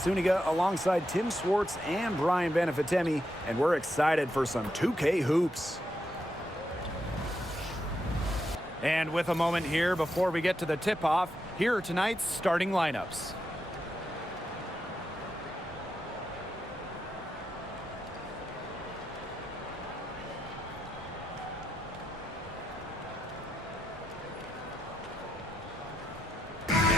Suniga alongside Tim Swartz and Brian Benefitemi, and we're excited for some 2K hoops. And with a moment here before we get to the tip-off, here are tonight's starting lineups.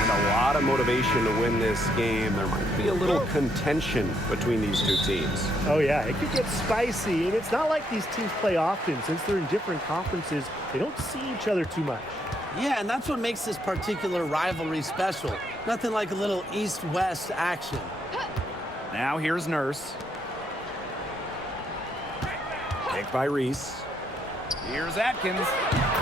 A lot of motivation to win this game. There might be a little contention between these two teams. Oh yeah, it could get spicy, and it's not like these teams play often. Since they're in different conferences, they don't see each other too much. Yeah, and that's what makes this particular rivalry special. Nothing like a little east-west action. Now here's Nurse. Picked by Reese. Here's Atkins.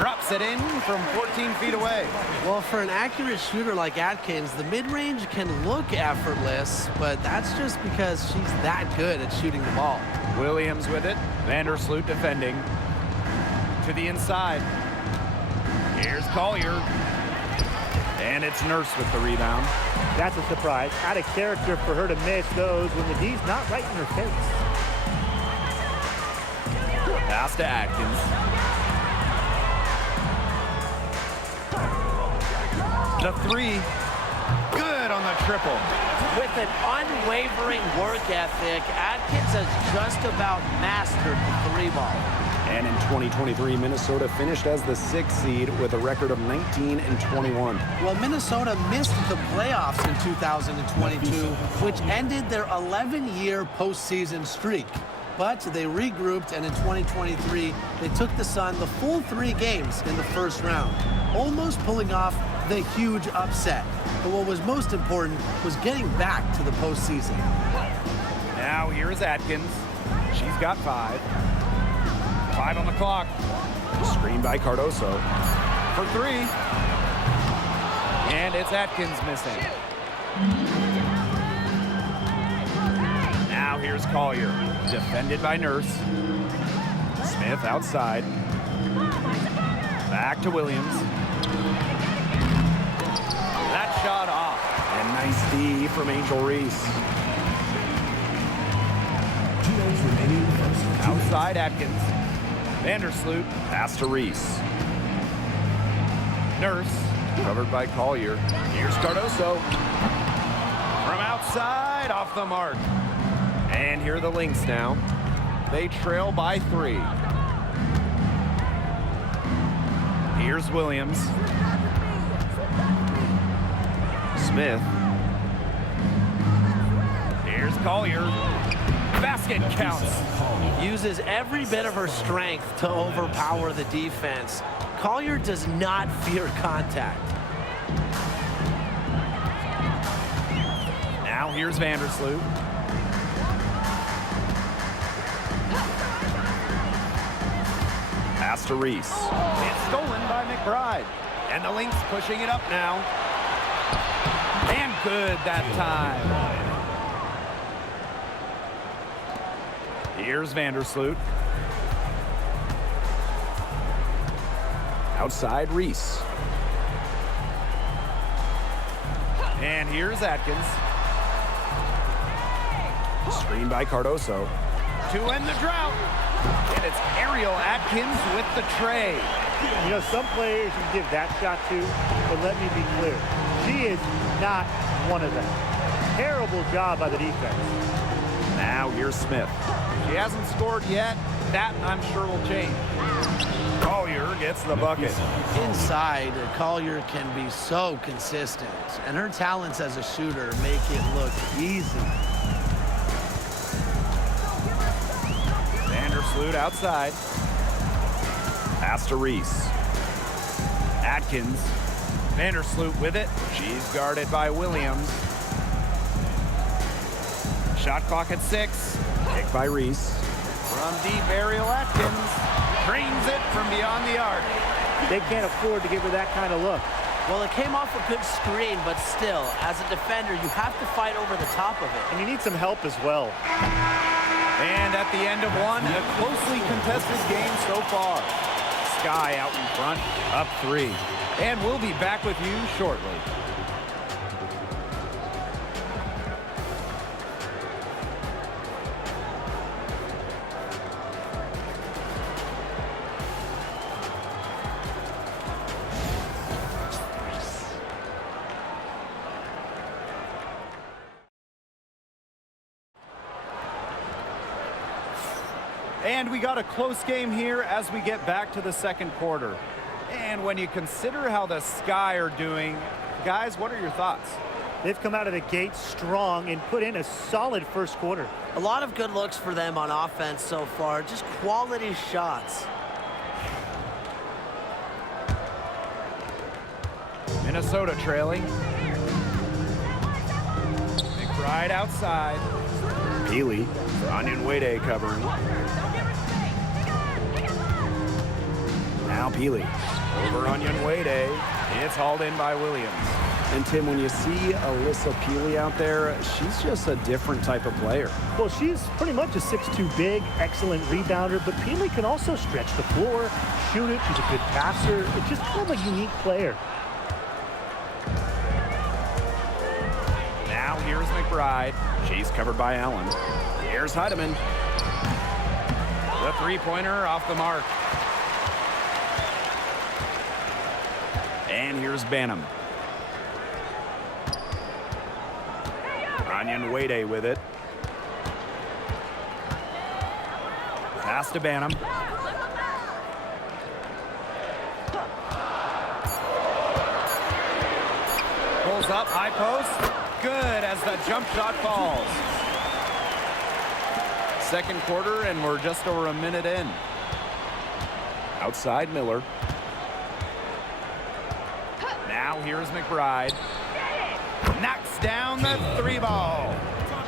Drops it in from 14 feet away. Well, for an accurate shooter like Atkins, the mid-range can look effortless, but that's just because she's that good at shooting the ball. Williams with it. Vandersloot defending. To the inside. Here's Collier. And it's Nurse with the rebound. That's a surprise. Out of character for her to miss those when the D's not right in her face. Pass to Atkins. The three. Good on the triple. With an unwavering work ethic, Atkins has just about mastered the three ball. And in 2023, Minnesota finished as the 6th seed with a record of 19-21. Well, Minnesota missed the playoffs in 2022, which ended their 11-year postseason streak. But they regrouped, and in 2023, they took the Sun the full 3 games in the first round, almost pulling off the huge upset. But what was most important was getting back to the postseason. Now here's Atkins. She's got 5. 5 on the clock. Screen by Cardoso. For 3. And it's Atkins missing. Now here's Collier. Defended by Nurse. Smith outside. Back to Williams. That shot off. And nice D from Angel Reese. Outside Atkins. Vandersloot. Pass to Reese. Nurse. Covered by Collier. Here's Cardoso. From outside, off the mark. And here are the Lynx now. They trail by 3. Here's Williams. Smith. Here's Collier. Basket counts. Uses every bit of her strength to overpower the defense. Collier does not fear contact. Now here's Vandersloot. Pass to Reese. It's stolen by McBride. And the Lynx pushing it up now. And good that time. Here's Vandersloot. Outside Reese. And here's Atkins. Screen by Cardoso. To end the drought. And it's Ariel Atkins with the tray. You know, some players you give that shot to, but let me be clear. She is not one of them. Terrible job by the defense. Now here's Smith. She hasn't scored yet. That, I'm sure, will change. Collier gets the bucket. Inside, Collier can be so consistent, and her talents as a shooter make it look easy. Vandersloot outside. Pass to Reese. Atkins. Vandersloot with it. She's guarded by Williams. Shot clock at 6. Picked by Reese. From deep, Ariel Atkins drains it from beyond the arc. They can't afford to give her that kind of look. Well, it came off a good screen, but still, as a defender, you have to fight over the top of it. And you need some help as well. And at the end of one, a closely contested game so far. Sky out in front, up 3. And we'll be back with you shortly. And we got a close game here as we get back to the second quarter. And when you consider how the Sky are doing, guys, what are your thoughts? They've come out of the gate strong and put in a solid first quarter. A lot of good looks for them on offense so far. Just quality shots. Minnesota trailing. McBride outside. Healy. Onyenwede covering. Now Peely. Over Onyenwede. It's hauled in by Williams. And Tim, when you see Alyssa Peely out there, she's just a different type of player. Well, she's pretty much a 6'2" big, excellent rebounder, but Peely can also stretch the floor, shoot it. She's a good passer. It's just kind of a unique player. Now here's McBride. She's covered by Allen. Here's Heidemann. The three-pointer off the mark. And here's Banham. Onyenwede with it. Pass to Banham. Pulls up, high post. Good as the jump shot falls. Second quarter, and we're just over a minute in. Outside Miller. Now here's McBride. Knocks down the three ball.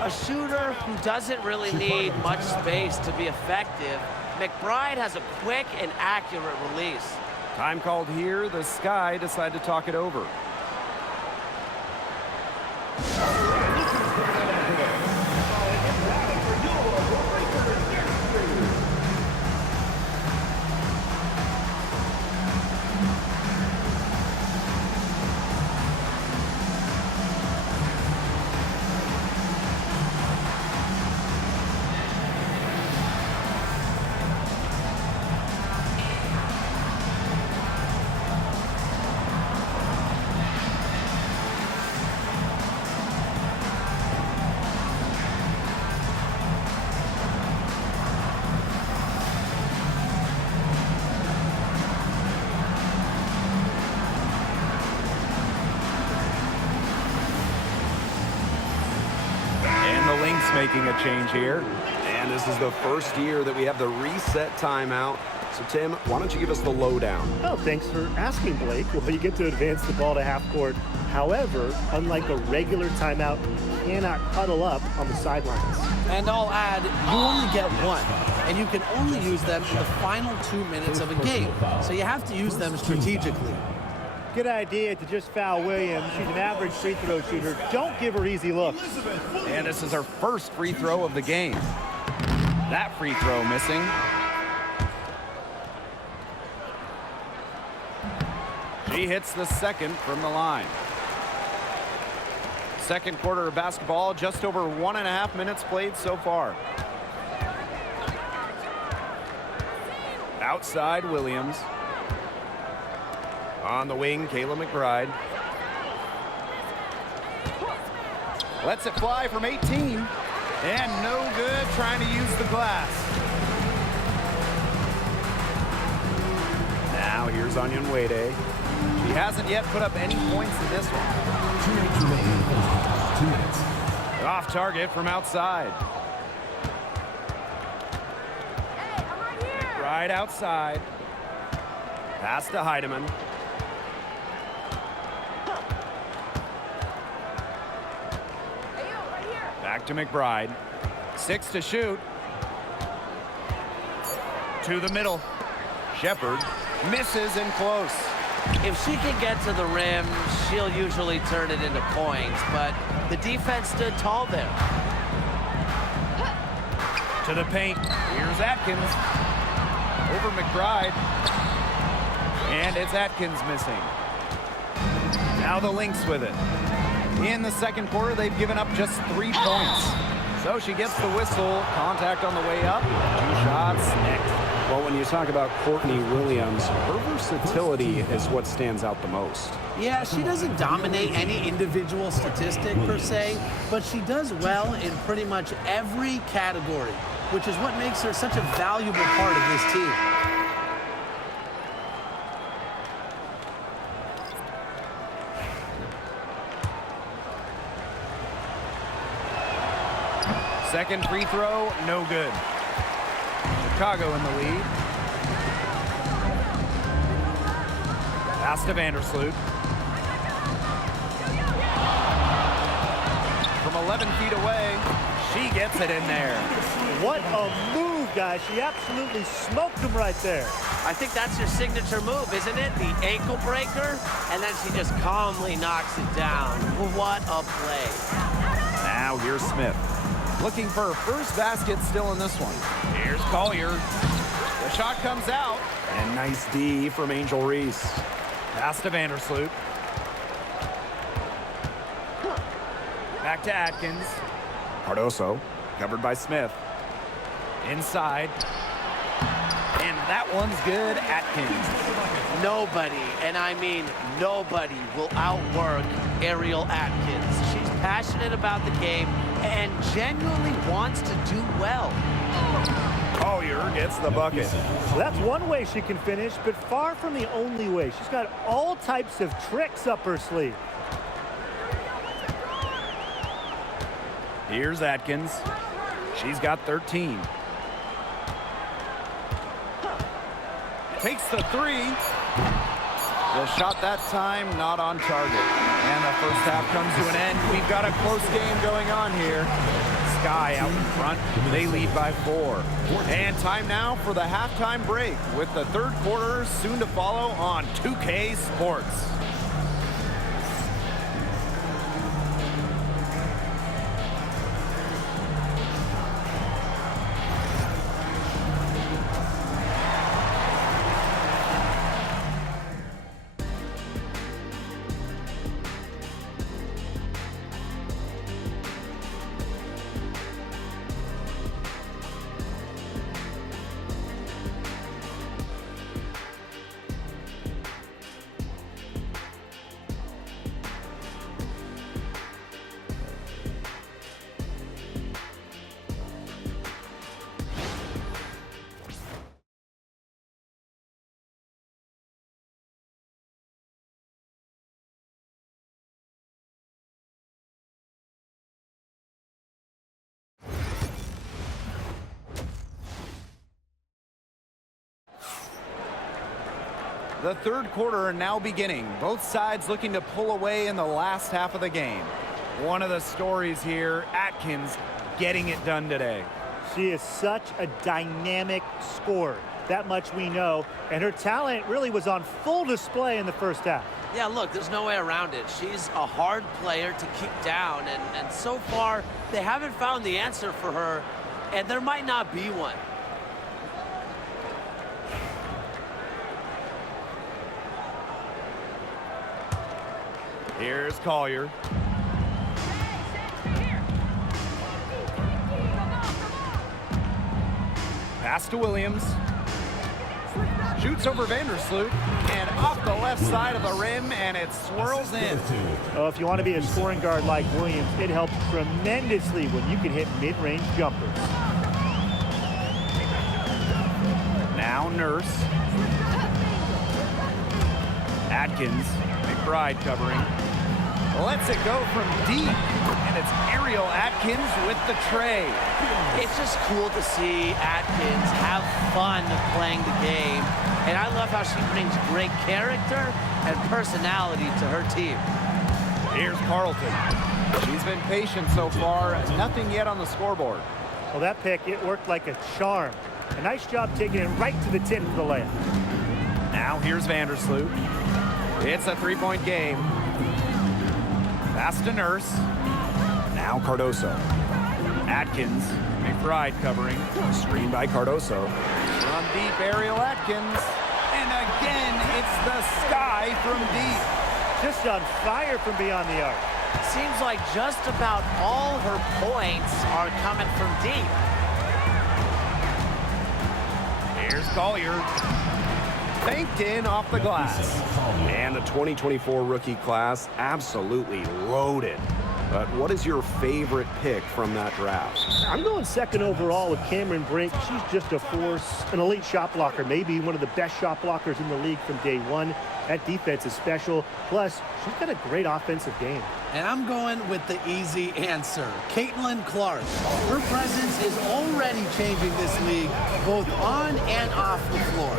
A shooter who doesn't really need much space to be effective. McBride has a quick and accurate release. Time called here. The Sky decide to talk it over. Lynx making a change here. And this is the first year that we have the reset timeout. So, Tim, why don't you give us the lowdown? Oh, thanks for asking, Blake. Well, you get to advance the ball to half court. However, unlike a regular timeout, you cannot huddle up on the sidelines. And I'll add, you only get one, and you can only use them in the final 2 minutes of a game. So you have to use them strategically. Good idea to just foul Williams. She's an average free throw shooter. Don't give her easy looks. And this is her first free throw of the game. That free throw missing. She hits the second from the line. Second quarter of basketball, just over 1.5 minutes played so far. Outside Williams. On the wing, Kayla McBride. Lets it fly from 18. And no good trying to use the glass. Now here's Onyenwede. She hasn't yet put up any points in this one. 2 minutes remaining. 2 minutes. Off target from outside. Right outside. Pass to Heidemann. Back to McBride. 6 to shoot. To the middle. Shepard misses in close. If she can get to the rim, she'll usually turn it into points, but the defense stood tall there. To the paint. Here's Atkins. Over McBride. And it's Atkins missing. Now the Lynx with it. In the second quarter, they've given up just 3 points. So she gets the whistle. Contact on the way up. 2 shots next. Well, when you talk about Courtney Williams, her versatility is what stands out the most. Yeah, she doesn't dominate any individual statistic per se, but she does well in pretty much every category. which is what makes her such a valuable part of this team. Second free throw, no good. Chicago in the lead. Pass to Vandersloot. From 11 feet away, she gets it in there. What a move, guys. She absolutely smoked him right there. I think that's your signature move, isn't it? The ankle breaker, and then she just calmly knocks it down. What a play. Now here's Smith. Looking for her first basket still in this one. Here's Collier. The shot comes out. And nice D from Angel Reese. Pass to Vandersloot. Back to Atkins. Cardoso, covered by Smith. Inside. And that one's good. Atkins. Nobody, and I mean nobody, will outwork Ariel Atkins. She's passionate about the game and genuinely wants to do well. Collier gets the bucket. Well, that's one way she can finish, but far from the only way. She's got all types of tricks up her sleeve. Here's Atkins. She's got 13. Takes the three. The shot that time not on target. And the first half comes to an end. We've got a close game going on here. Sky out in front. They lead by 4. And time now for the halftime break with the third quarter soon to follow on 2K Sports. The third quarter now beginning. Both sides looking to pull away in the last half of the game. One of the stories here, Atkins getting it done today. She is such a dynamic scorer. That much we know. And her talent really was on full display in the first half. Yeah, look, there's no way around it. She's a hard player to keep down, and so far, they haven't found the answer for her, and there might not be one. Here's Collier. Pass to Williams. Shoots over Vandersloot and off the left side of the rim, and it swirls in. Oh, if you want to be a scoring guard like Williams, it helps tremendously when you can hit mid-range jumpers. Now Nurse. Atkins. McBride covering. Lets it go from deep, and it's Ariel Atkins with the tray. It's just cool to see Atkins have fun playing the game, and I love how she brings great character and personality to her team. Here's Carlton. She's been patient so far, nothing yet on the scoreboard. Well, that pick, it worked like a charm. A nice job taking it right to the tin for the layup. Now here's Vandersloot. It's a three-point game. Pass to Nurse. Now Cardoso. Atkins. McBride covering. Screen by Cardoso. From deep, Ariel Atkins. And again, it's the Sky from deep. Just on fire from beyond the arc. Seems like just about all her points are coming from deep. Here's Collier. Banked in off the glass. And the 2024 rookie class absolutely loaded. But what is your favorite pick from that draft? I'm going second overall with Cameron Brink. She's just a force, an elite shot blocker, maybe one of the best shot blockers in the league from day one. That defense is special. Plus, she's got a great offensive game. And I'm going with the easy answer, Caitlin Clark. Her presence is already changing this league, both on and off the floor.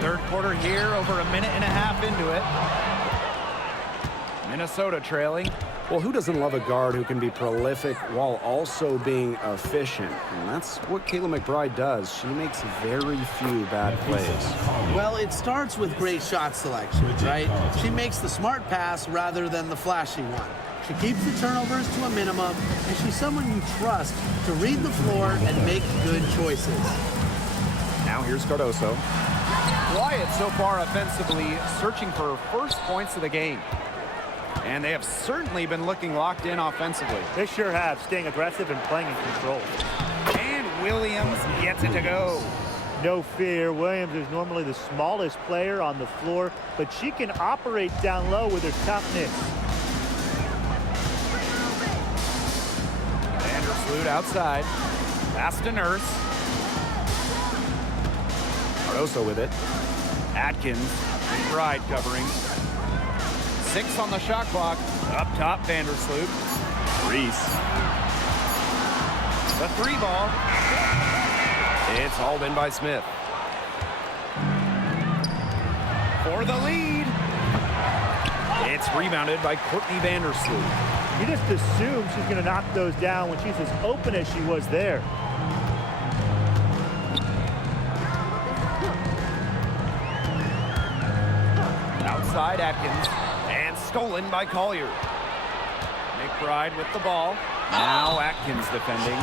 Third quarter here, over a minute and a half into it. Minnesota trailing. Well, who doesn't love a guard who can be prolific while also being efficient? And that's what Kayla McBride does. She makes very few bad plays. Well, it starts with great shot selection, right? She makes the smart pass rather than the flashy one. She keeps the turnovers to a minimum, and she's someone you trust to read the floor and make good choices. Now here's Cardoso. Quiet so far offensively, searching for first points of the game. And they have certainly been looking locked in offensively. They sure have, staying aggressive and playing in control. And Williams gets it to go. No fear, Williams is normally the smallest player on the floor, but she can operate down low with her toughness. Vandersloot outside. Pass to Nurse. Cardoso with it. Atkins, McBride covering. 6 on the shot clock. Up top, Vandersloot. Reese. The 3 ball. It's hauled in by Smith. For the lead. It's rebounded by Courtney Vandersloot. You just assume she's going to knock those down when she's as open as she was there. Outside Atkins. And stolen by Collier. McBride with the ball. Now Atkins defending.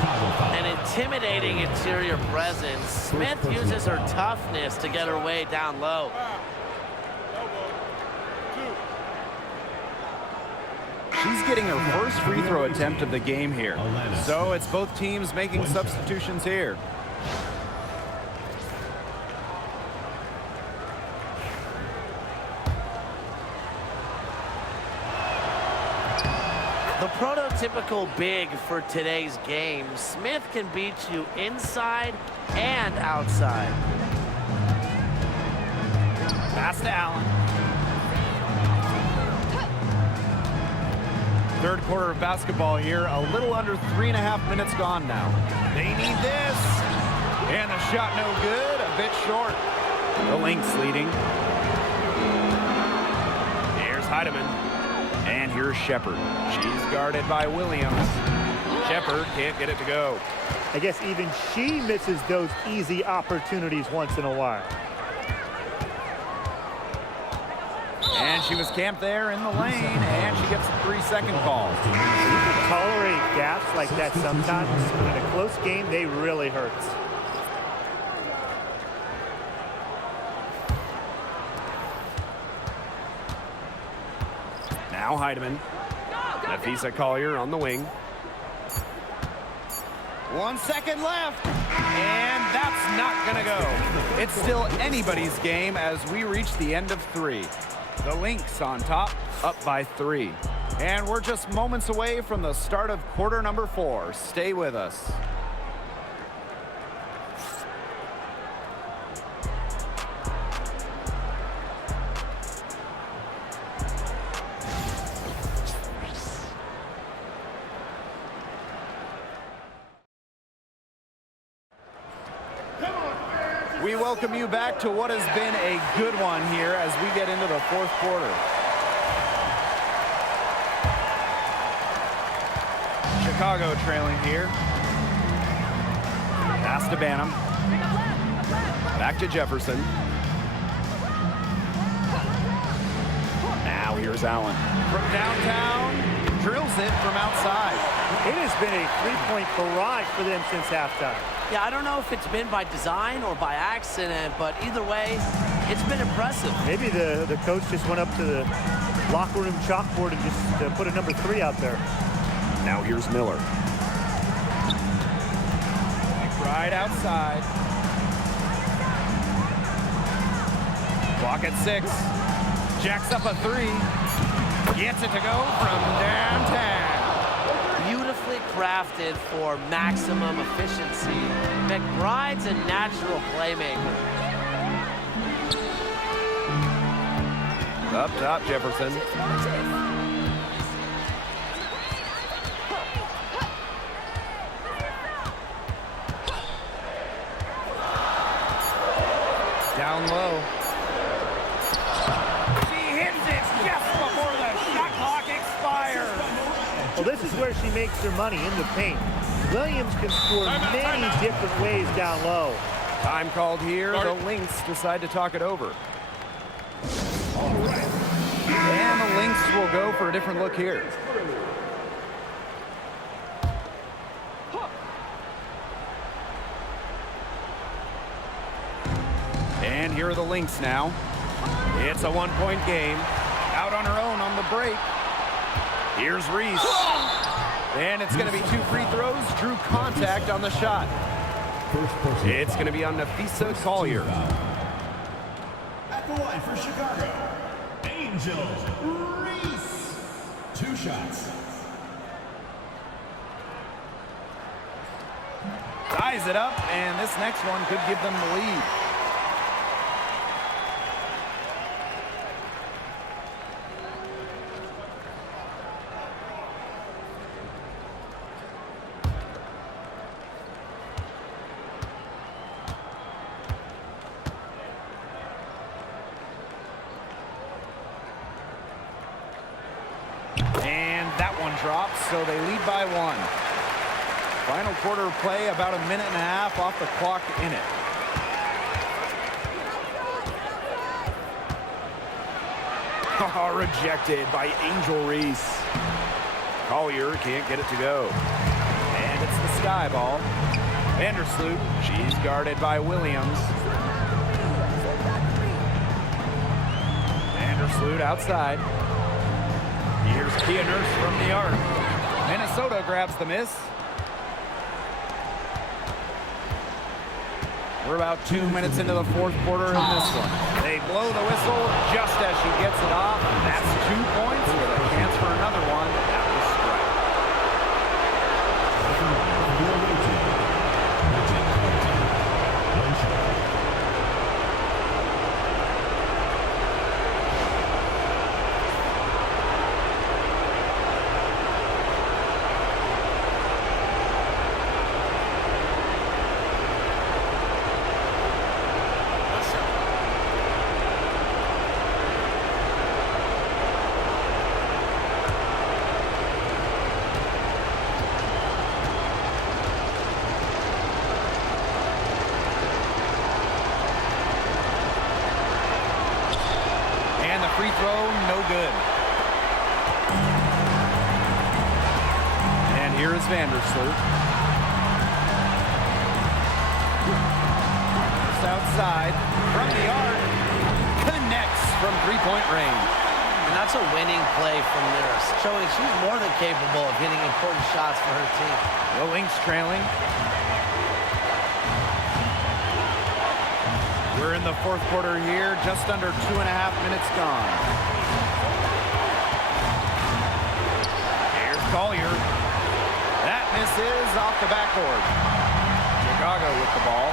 An intimidating interior presence. Smith uses her toughness to get her way down low. She's getting her first free throw attempt of the game here. So it's both teams making substitutions here. The prototypical big for today's game. Smith can beat you inside and outside. Pass to Allen. Third quarter of basketball here. A little under 3.5 minutes gone now. They need this. And the shot no good. A bit short. The Lynx leading. Here's Heidemann. And here's Shepard. She's guarded by Williams. Shepard can't get it to go. I guess even she misses those easy opportunities once in a while. And she was camped there in the lane, and she gets a 3-second call. You can tolerate gaps like that sometimes, but in a close game, they really hurt. Now Heidemann. Nafisa Collier on the wing. 1 second left, and that's not gonna go. It's still anybody's game as we reach the end of 3. The Lynx on top, up by 3. And we're just moments away from the start of quarter number 4. Stay with us. We welcome you back to what has been a good one here as we get into the 4th quarter. Chicago trailing here. Pass to Banham. Back to Jefferson. Now here's Allen. From downtown, drills it from outside. It has been a three-point barrage for them since halftime. Yeah, I don't know if it's been by design or by accident, but either way, it's been impressive. Maybe the coach just went up to the locker room chalkboard and just put a number 3 out there. Now here's Miller. Right outside. Clock at 6. Jacks up a 3. Gets it to go from downtown. Beautifully crafted for maximum efficiency. McBride's a natural playmaker. Up top, Jefferson. Down low. She hits it just before the shot clock expires. Well, this is where she makes her money, in the paint. Williams can score many different ways down low. Time called here. The Lynx decide to talk it over. And the Lynx will go for a different look here. And here are the Lynx now. It's a 1-point game. Out on her own on the break. Here's Reese. And it's going to be 2 free throws. Drew contact on the shot. It's going to be on Nafisa Collier. At the line for Chicago, Angel Reese. 2 shots. Ties it up, and this next one could give them the lead. And that one drops, so they lead by 1. Final quarter of play, about a minute and a half off the clock in it. Rejected by Angel Reese. Collier can't get it to go. And it's the sky ball. Vandersloot, she's guarded by Williams. Vandersloot outside. Here's Kia Nurse from the arc. Minnesota grabs the miss. We're about 2 minutes into the 4th quarter in this one. They blow the whistle just as she gets it off. That's 2 points with a chance for another one at the strike. Free throw, no good. And here is Vandersloot. Just outside from the arc. Connects from 3-point range. And that's a winning play from Nurse, showing she's more than capable of hitting important shots for her team. The Lynx trailing. We're in the fourth quarter here, just under 2.5 minutes gone. Here's Collier. That misses off the backboard. Chicago with the ball.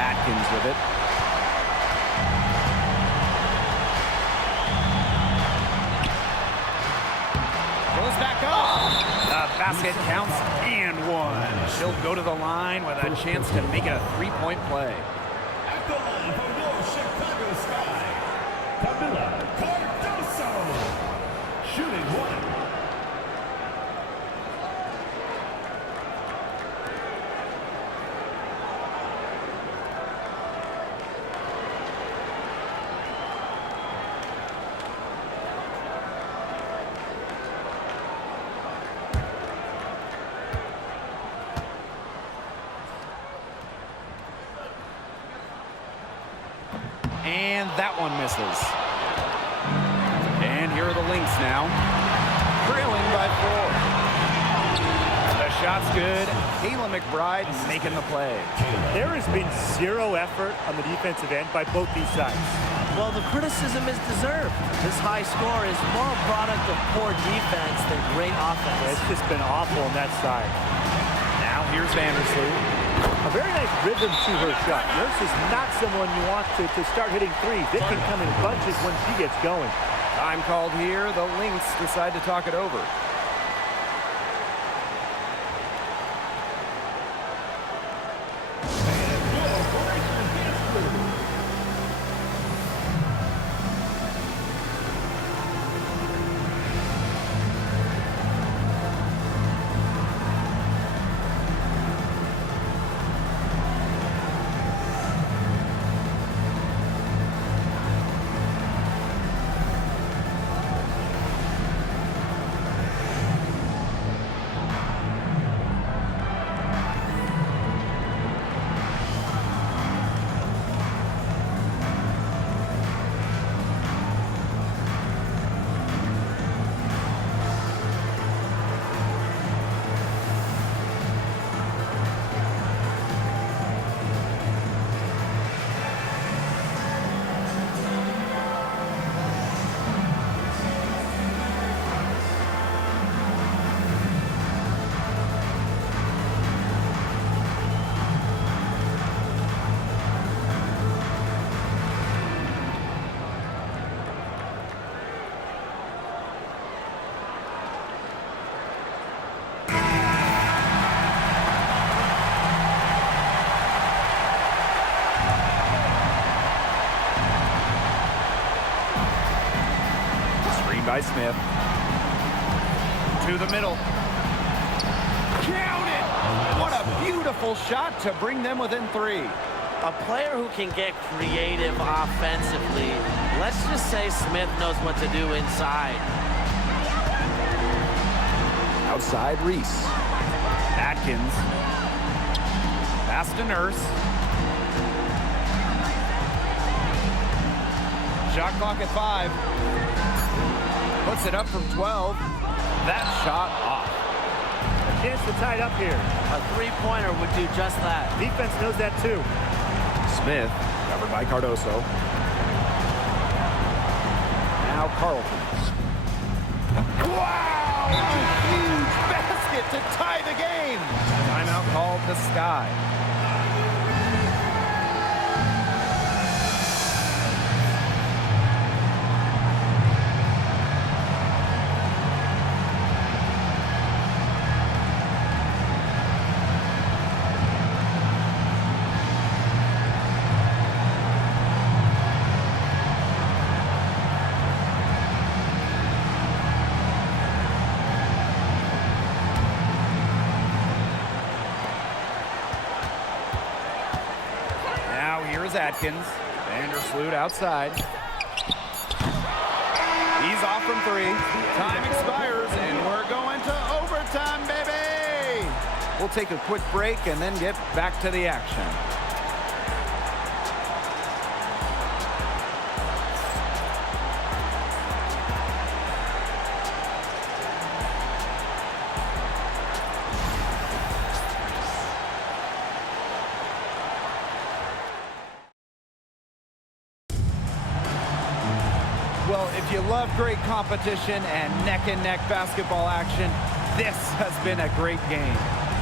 Atkins with it. Goes back up. The basket counts and one. She'll go to the line with a chance to make it a three-point play. At the line for your Chicago Sky, Camila Cardoso. Shooting one. And that one misses. And here are the Lynx now, trailing by 4. The shot's good. Kayla McBride making the play. There has been zero effort on the defensive end by both these sides. Well, the criticism is deserved. This high score is more a product of poor defense than great offense. It's just been awful on that side. Now here's Vandersloot. A very nice rhythm to her shot. Nurse is not someone you want to start hitting threes. It can come in bunches when she gets going. Time called here. The Lynx decide to talk it over. By Smith. To the middle. Count it! What a beautiful shot to bring them within 3. A player who can get creative offensively. Let's just say Smith knows what to do inside. Outside Reese. Atkins. Pass to Nurse. Shot clock at 5. Puts it up from 12. That shot off. A chance to tie it up here. A three-pointer would do just that. Defense knows that too. Smith, covered by Cardoso. Now Carlton. Wow! A huge basket to tie the game. Timeout called the Sky. Atkins. Vandersloot outside. He's off from 3. Time expires, and we're going to overtime, baby! We'll take a quick break and then get back to the action. Well, if you love great competition and neck-and-neck basketball action, this has been a great game.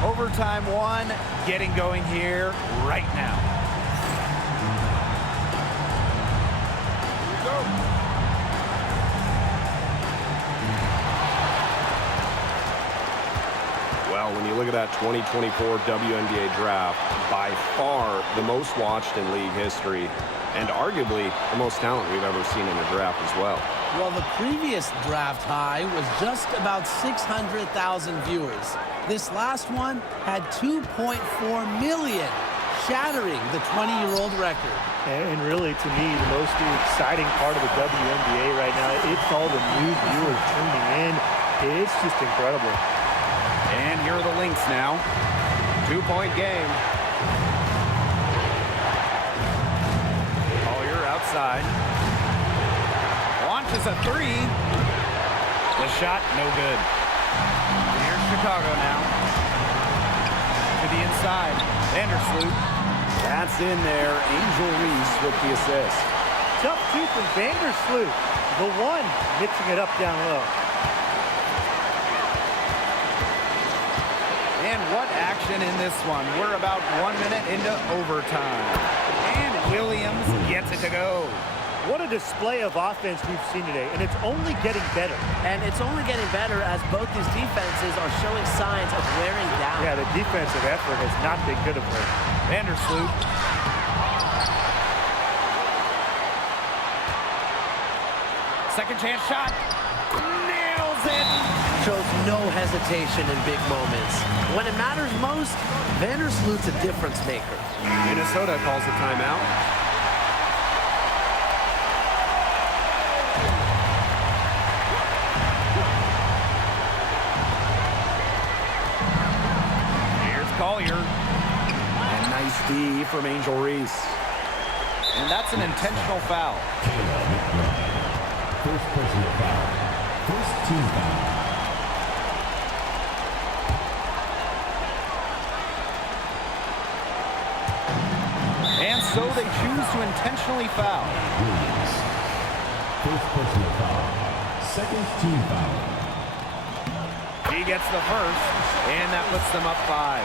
Overtime one, getting going here right now. Here we go. Well, when you look at that 2024 WNBA draft, by far the most watched in league history, and arguably the most talent we've ever seen in a draft as well. Well, the previous draft high was just about 600,000 viewers. This last one had 2.4 million, shattering the 20-year-old record. And really, to me, the most exciting part of the WNBA right now, it's all the new viewers tuning in. It's just incredible. And here are the Lynx now. 2-point game. Collier outside. Launches a three. The shot, no good. Here's Chicago now. To the inside. Vandersloot. That's in there. Angel Reese with the assist. Tough two from Vandersloot. The one mixing it up down low. And what action in this one. We're about 1 minute into overtime. And Williams gets it to go. What a display of offense we've seen today, and it's only getting better. And it's only getting better as both these defenses are showing signs of wearing down. Yeah, the defensive effort has not been good of late. Vandersloot. Second chance shot. Nails it. Shows no hesitation in big moments. When it matters most, Vandersloot's a difference maker. Minnesota calls a timeout. Collier. And nice D from Angel Reese. And that's an intentional foul. First personal foul. First team foul. And so they choose to intentionally foul. Williams. First personal foul. Second team foul. He gets the first, and that puts them up 5.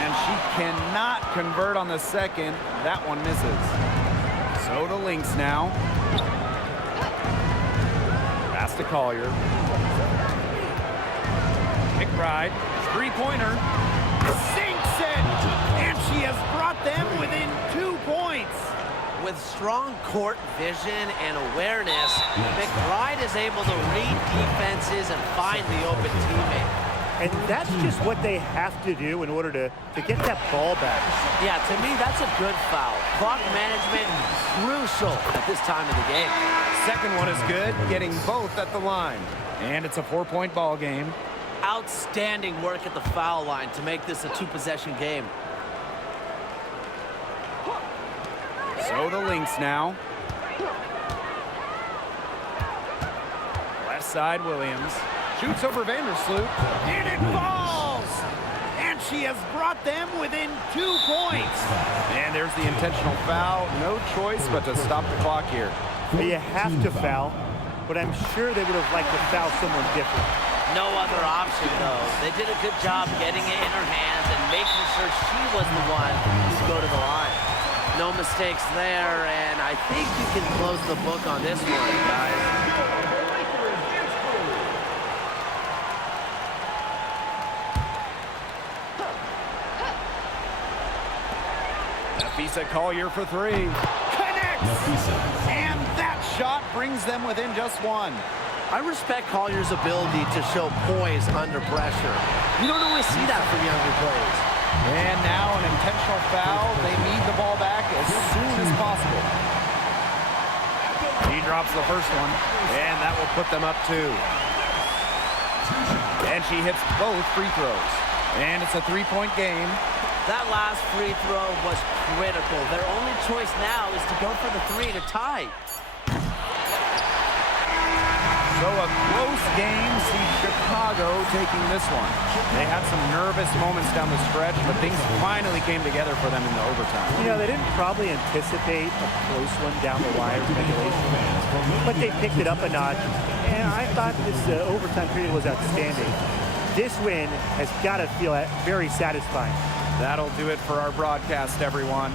And she cannot convert on the second. That one misses. So the Lynx now. Pass to Collier. McBride, three-pointer. Sinks it! And she has brought them within 2 points. With strong court vision and awareness, McBride is able to read defenses and find the open teammate. And that's just what they have to do in order to get that ball back. Yeah, to me, that's a good foul. Clock management, crucial at this time of the game. Second one is good, getting both at the line. And it's a 4-point ball game. Outstanding work at the foul line to make this a 2-possession game. So the Lynx now. Left side, Williams. Shoots over Vandersloot. And it falls! And she has brought them within 2 points. And there's the intentional foul. No choice but to stop the clock here. But you have to foul, but I'm sure they would have liked to foul someone different. No other option, though. They did a good job getting it in her hands and making sure she was the one to go to the line. No mistakes there, and I think you can close the book on this one, guys. Nafisa Collier for 3. Connects! And that shot brings them within just 1. I respect Collier's ability to show poise under pressure. You don't always see that from younger players. And now an intentional foul. They need the ball back as soon as possible. He drops the first one, and that will put them up 2. And she hits both free throws. And it's a 3-point game. That last free throw was critical. Their only choice now is to go for the 3 to tie. So a close game, see Chicago taking this one. They had some nervous moments down the stretch, but things finally came together for them in the overtime. You know, they didn't probably anticipate a close one down the wire in regulation, but they picked it up a notch, and I thought this overtime period was outstanding. This win has got to feel very satisfying. That'll do it for our broadcast, everyone.